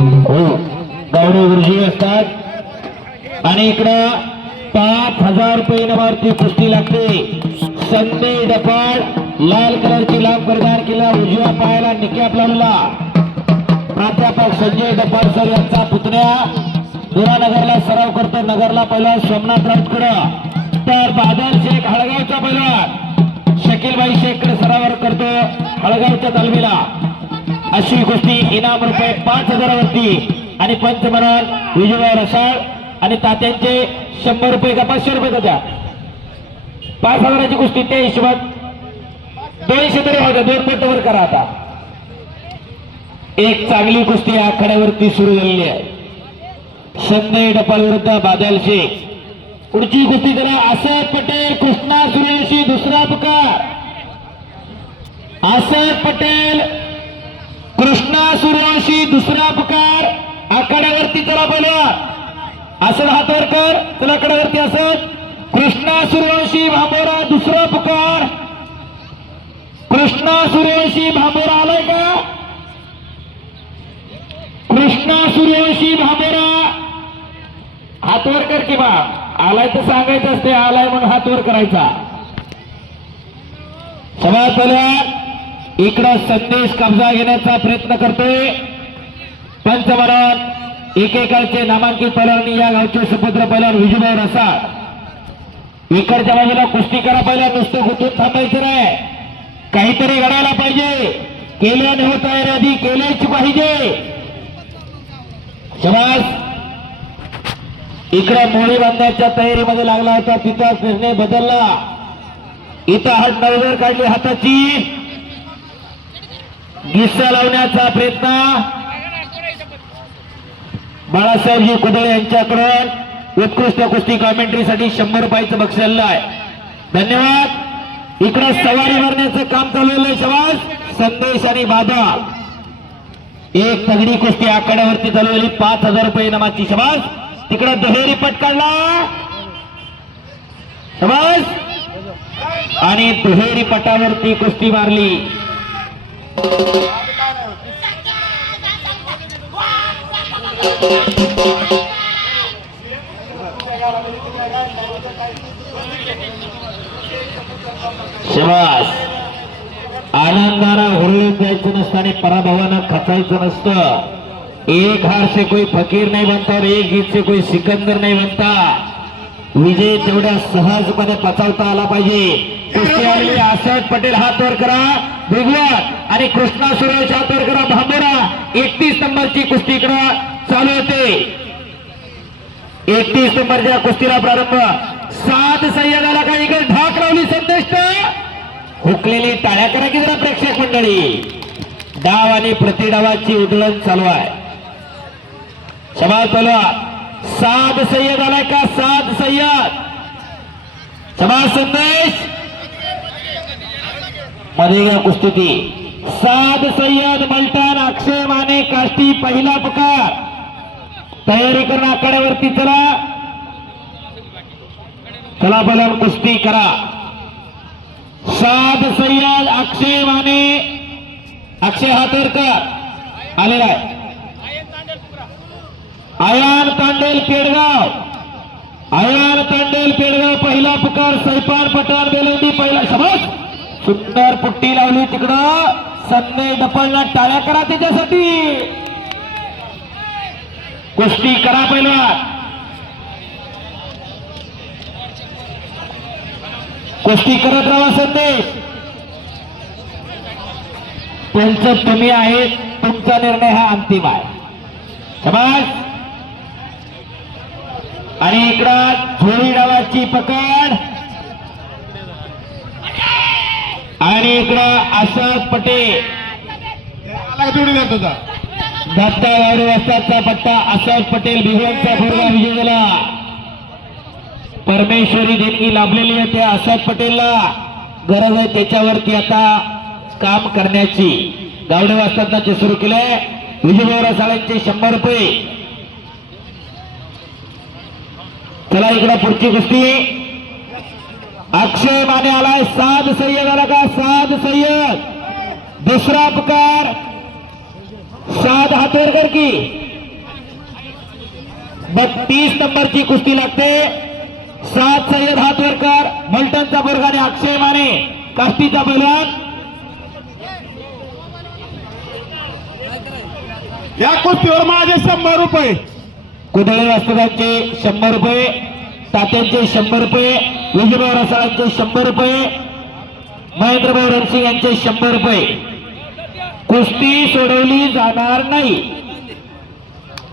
हो गावडे गुरुजी असतात आणि इकडं 5000 रुपये इनामावरती कुस्ती लागते. संजय डपाळ लाल कलरची लांब परिधान केला, उजव्या पायाला निकॅप लावलेला प्राध्यापक संजय डपाळ सर यांचा पुतण्या दुरानगरला सराव करतो. नगरला पहिला सोमनाथ राऊतकडं, तर बादल शेख हळगावचा पहिलवान शकीलबाई शेखकडे सरावर करतो हळगावच्या तालमीला. अशी कुस्ती इनाम रुपये 5000 वरती आणि पंचमरण विजयभाऊ रसाळ आणि तात्यांचे 100 रुपये का 500 रुपये का 5000ची कुस्ती त्या हिशोबात 200 तरी होत्या. 2 फूट वर करा. आता एक चांगली कुस्ती आखाड्यावरती सुरू झालेली आहे. संजय डपाळ विरुद्ध बादल शेख. पुढची कुस्ती करा असद पटेल कृष्णा सूर्यवंशी दुसरा पुकार. असद पटेल कृष्णा सूर्यवंशी दुसरा पुकार. आखाड्यावरती चला पहिला असद हातवर कर. तुला आखाड्यावरती असद कृष्णा सूर्यवंशी भांबोरा दुसरा पुकार. कृष्णा सूर्यवंशी भांबोरा आलाय का? कृष्णा सूर्यवंशी भांबोरा हातवर कर की बा. आलाय तर सांगायचं असते, आलाय म्हणून हातवर करायचा. समाज पहिला इकडं संदेश कब्जा घेण्याचा प्रयत्न करतोय. पंचमरण एकेकाळचे नामांकित पैलवान या गावचे सुपुत्र पैलवान विजयभाऊ रसाळ. इकडच्या बाजूला कुस्ती करा. पहिला नुसतं गुतून थांबायचं नाही, काहीतरी घडायला पाहिजे. केल्याने होत आहे आधी केल्याची पाहिजे. समाज इकडे मोळी बांधण्याच्या तयारीमध्ये लागला होता, तिथं निर्णय बदलला. इथं हात नजर काढली, हाताची गिस्सा लावण्याचा प्रयत्न बाळासाहेबजी कुदळे यांच्याकडून उत्कृष्ट कुस्ती कॉमेंट्रीसाठी 100 रुपयाचं बक्षीस आहे. धन्यवाद. इकडे सवारी भरण्याचं काम चालू आहे. शबास संदेश आणि बाधा एक तगडी कुस्ती आखाड्यावरती चालवली. 5000 रुपये इनामाची. शबास. तिकडे दुहेरी पट काढला. शबास. आणि दुहेरी पटावरती कुस्ती मारली. शबास. आनंदाला हुरळून द्यायचं नसतं आणि पराभवानं खचायचं नसतं. एक हार से कोई फकीर नहीं बनता और एक जीत से कोई सिकंदर नहीं बनता. विजय तेवढ्या सहजपणे पचवता आला पाहिजे. कुस्ती आलेली असद पटेल हात वर करा भगवान आणि कृष्णा सूर्यवंशी हात वर करा भांबोरा. 31 नंबरची कुस्ती करा चालू होते. 31 नंबरच्या कुस्तीला प्रारंभ. 7 सय्यदाला काही ढाक लावली. संदेश हुकलेली टाळ्या करा की जरा प्रेक्षक मंडळी. डाव आणि प्रतिडावाची उधळण चालू आहे. समाज चालवा. 7 सय्यद आलाय का? 7 सय्यद. समाज संदेश मध्ये घ्या कुस्ती. 7 सय्यद मलटान अक्षय माने काष्टी पहिला पुकार. तयारी करणं आखाड्यावरती. चला चला बलम कुस्ती करा. 7 सय्यद अक्षय माने. अक्षय हातवरकर आलेला आहे. आयान तांडेल पेडगाव. आयान तांडेल पेडगाव पहिला पुकार. सैपान पठाण बेलंदी पहिला. शबास. सुंदर पुट्टी लावली तिकडं. संजय डपाळला टाळ्या करा त्याच्यासाठी. कुस्ती करा पहिला. कुस्ती करत राहा संदेश. पंच तुम्ही आहेत, तुमचा निर्णय हा अंतिम आहे. समाज आणि इकडं झोळी डावाची पकड आणि इकडं असद पटेल दत्ता गावडे वस्तादचा पट्टा. असद पटेल भिवंडचा भोरगा विजय झाला. परमेश्वरी देणगी लाभलेली आहे. त्या असद पटेलला गरज आहे त्याच्यावरती आता काम करण्याची. गावडे वस्तादने सुरू केलंय. विजयभाऊ रसाळांचे 100 रुपये. चला इकडे पुढची कुस्ती. अक्षय माने आलाय. 7 सय्यद आला का? 7 सय्यद दुसरा पुकार. 7 हातवर कर की 32 नंबरची कुस्ती लागते. 7 सय्यद हातवरकर मलटणचा पोरगा आणि अक्षय माने काष्टीचा पैलवान. या कुस्तीवर माझे 100 रुपये. कुदळे वास्तवांचे 100 रुपये, तात्यांचे 100 रुपये, विजयभाऊ रसाळांचे 100 रुपये, महेंद्रभाऊ रणसिंग यांचे 100 रुपये. कुस्ती सोडवली जाणार नाही.